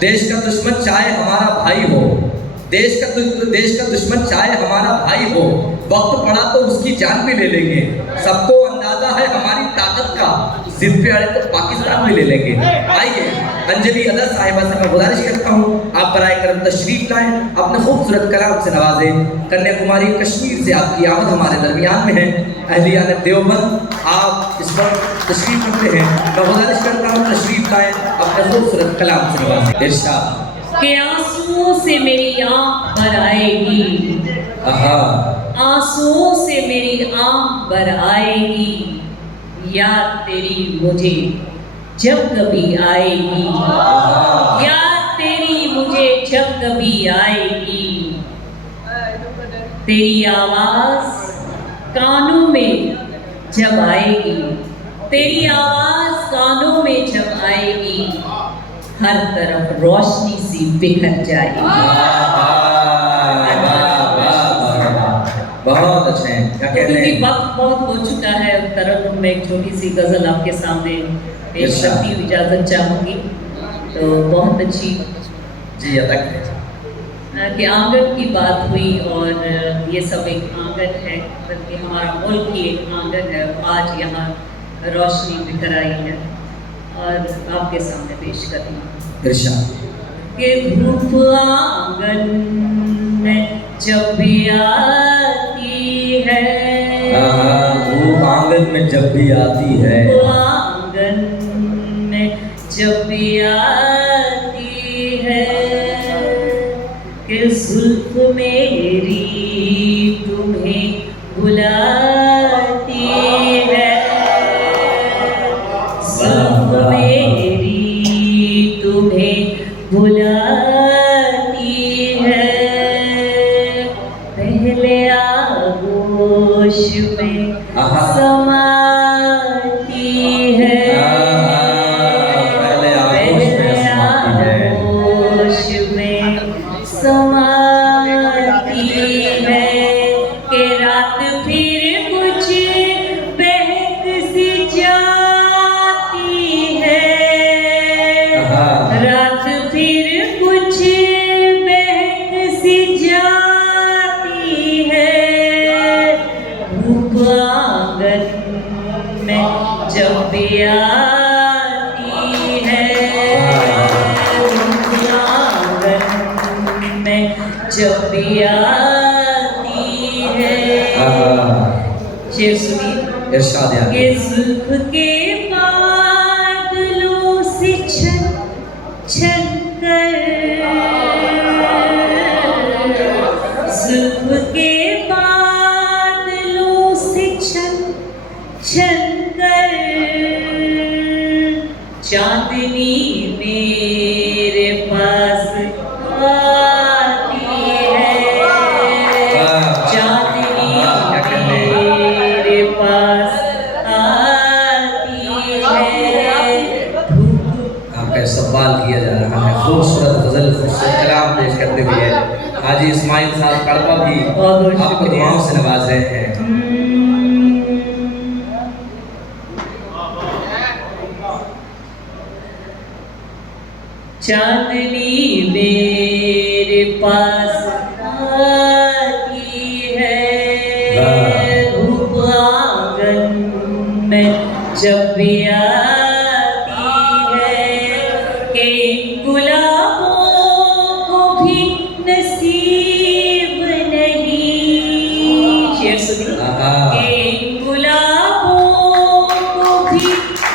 देश का दुश्मन चाहे हमारा भाई हो, देश का दुश्मन चाहे हमारा भाई हो, वक्त पड़ा तो उसकी जान भी ले लेंगे। सबको अंदाजा है हमारी ताकत का, जिद पे अड़े तो पाकिस्तान भी ले लेंगे। आइए अंजलि अदा साहिबा से मैं गुजारिश करता हूँ आप बराए करम तशरीफ लाएं, अपने खूबसूरत कलाम से नवाजें। कन्याकुमारी कश्मीर से आपकी आमद हमारे दरमियान में है। अहलियान देवबंद आप इस पर तशरीफ रखते हैं, मैं गुजारिश करता हूँ तशरीफ लाएं, अपने खूबसूरत कलाम से नवाजें। इरशाद के आंसुओं से मेरी आँख भर आएगी, आंसुओं से मेरी आँख भर आएगी, याद तेरी मुझे जब कभी आएगी, याद तेरी मुझे जब कभी आएगी। तेरी आवाज़ कानों में जब आएगी, तेरी आवाज़ कानों में जब आएगी, हर तरफ रोशनी सी बिखर जाएगी। बहुत अच्छे हैं। क्या कहते क्योंकि हैं? वक्त बहुत हो चुका है, तरन्नुम में एक छोटी सी गज़ल आपके सामने पेश करती हुई इजाज़त चाहूँगी। तो बहुत अच्छी जी अदा करें कि आंगन की बात हुई और ये सब एक आंगन है, बल्कि हमारा मुल्क ही एक आंगन है। आज यहाँ रोशनी बिखर आई है और आपके सामने पेश कर रही हूँ कि धूप आंगन में जब भी आती है, धूप आंगन में जब भी आती है, आंगन में जब भी आती है, कि जुल्फ मेरी तुम्हें बुलाती है, जुल्फ मेरी तुम्हें बुलाती है, पहले आगोश में समाती है, पहले आगोश में समाती है, कि रात फिर कुछ बहक सी जाती है, रात फिर कुछ बहक सी जाती है, धूप आंगन में जब भी आती है, धूप आंगन में जब भी आती है। शेर सुनिए। इरशाद यार। के जुल्फ के बादलों से छन छन कर, जुल्फ के बादलों से छन छन कर, चांदनी मेरे पास आती है, चांदनी मेरे पास आती है। आपका सवाल किया जा रहा है, खूबसूरत गजल खूबसूरत कलाम पेश करते हुए हाजी इस्माइल साहब कड़पा भी आपको दुआओं से नवाज रहे हैं। चांदनी मेरे पास आती है, धूप आंगन में जब भी आती है, कि गुलाबों को भी नसीब नहीं। शेर सुनिए। कि गुलाबों को भी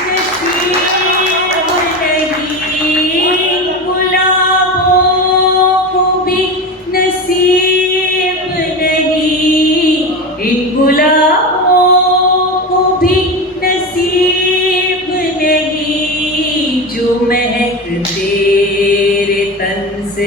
नसीब नहीं, गुलाबों को भी नसीब नहीं, इन गुलाबों को भी नसीब नहीं, जो महक तेरे तन से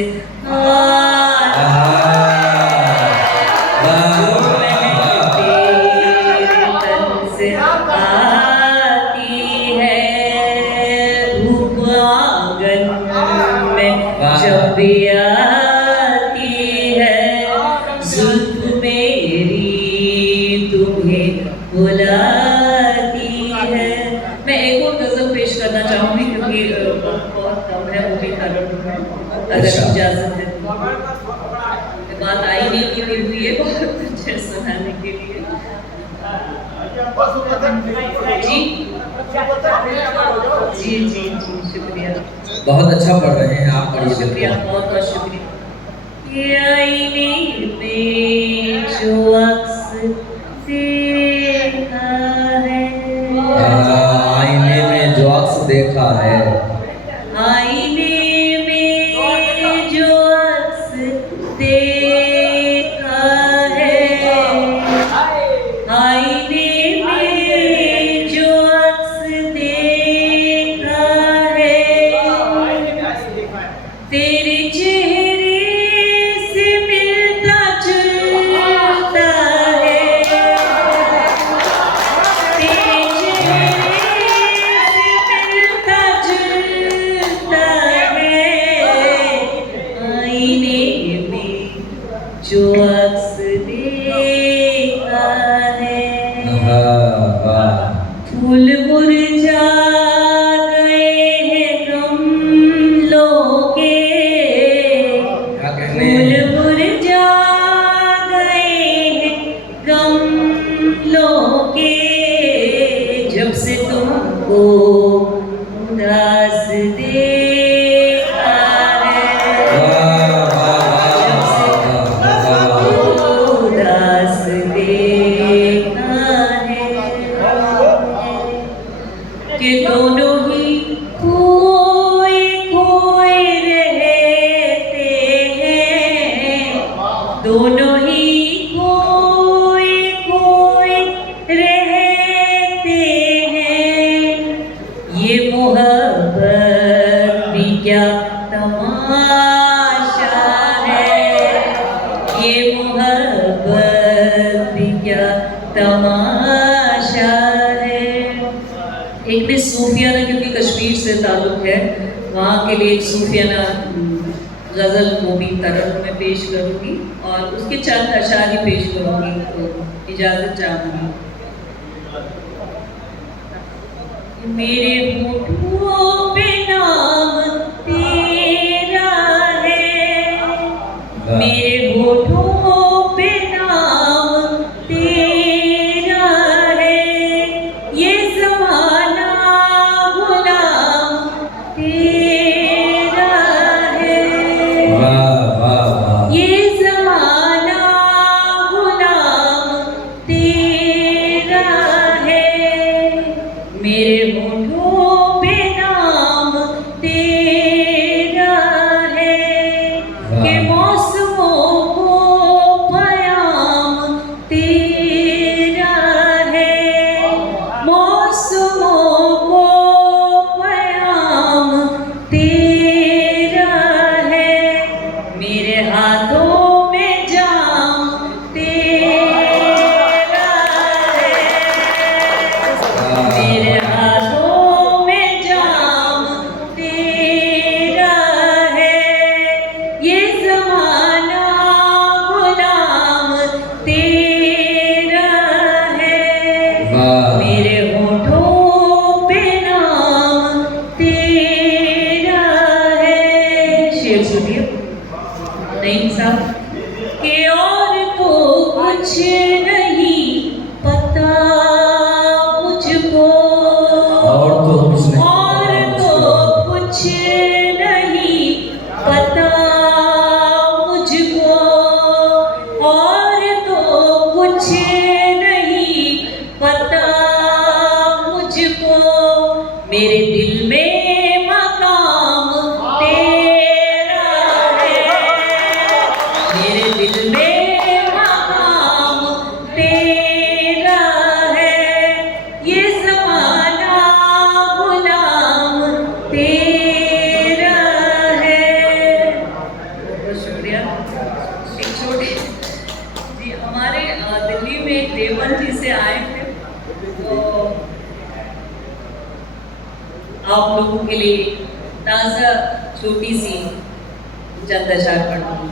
जब भी आती है, जुल्फ मेरी तुम्हें बुलाती है। मैं एक और गज़ल पेश करना चाहूँगी क्योंकि बहुत कम है, वो भी तरन्नुम है। अगर अच्छा। इजाज़त है तो। बात आईने की भी हुई है बहुत कुछ है सुनाने के लिए। जी जी जी जी, शुक्रिया। बहुत अच्छा पढ़ रहे हैं आप, पढ़िए शुक्रिया, बिल्कुल। बहुत बहुत शुक्रिया। ये आईने में जो अक्स देखा है, आईने में जो अक्स देखा है, आईने में जो अक्स देखा है, आईने में जो अक्स देखा है, तेरे चेहरे से मिलता जुलता है, तेरे चेहरे से मिलता जुलता है, आईने में जो अक्स देखा है। वाह। फूल मुरझा गए हैं गमलों के, क्या कहने? फूल मुरझा गए हैं गमलों के, जब से तुमको उदास देखा है, जब से तुमको उदास देखा है, कि दोनों ही खोए खोए रहते हैं, दोनों ही खोए खोए रहते हैं, ये मोहब्बत भी क्या तमाशा है, ये मोहब्बत भी क्या तमाशा है। एक में सूफियाना, क्योंकि कश्मीर से ताल्लुक़ है, वहाँ के लिए एक सूफियाना गज़ल वो भी तरफ में पेश करूँगी और उसके चंद अशार ही पेश करूँगी, तो इजाज़त चाहूँगी। मेरे होठों पे नाम तेरा है, मेरे होठों पे नाम तेरा है, ये ज़माना गुलाम तेरा है, ये ज़माना गुलाम तेरा है, मेरे होठों पे नाम तेरा है, कि मौसमों को पयाम तेरा है, मौसमों को पयाम तेरा है, मेरे हाथों में जाम तेरा है, मेरे हाथों में जाम तेरा है, ये ज़माना गुलाम तेरा है, मेरे होठों पे नाम तेरा है। शेर सुनिए नहीं साहब, कि और तो कुछ नहीं पता मुझको, और तो कुछ नहीं, और तो कुछ नहीं पता मुझको, और तो कुछ नहीं पता मुझको, मेरे दिल में मकाम तेरा है, मेरे दिल में मकाम तेरा है, ये ज़माना गुलाम तेरा है। बहुत शुक्रिया। एक छोटे जी, हमारे दिल्ली में देवबंद जी से आए थे, तो आप लोगों के लिए ताज़ा छोटी सी चंद अशार पढ़ूंगी।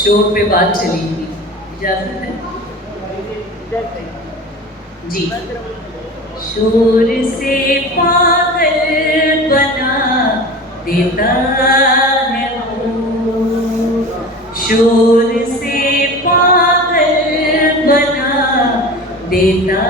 शोर पे बात चली थी, इजाजत है जी। शोर से पागल बना देता है वो, शोर से पागल बना देता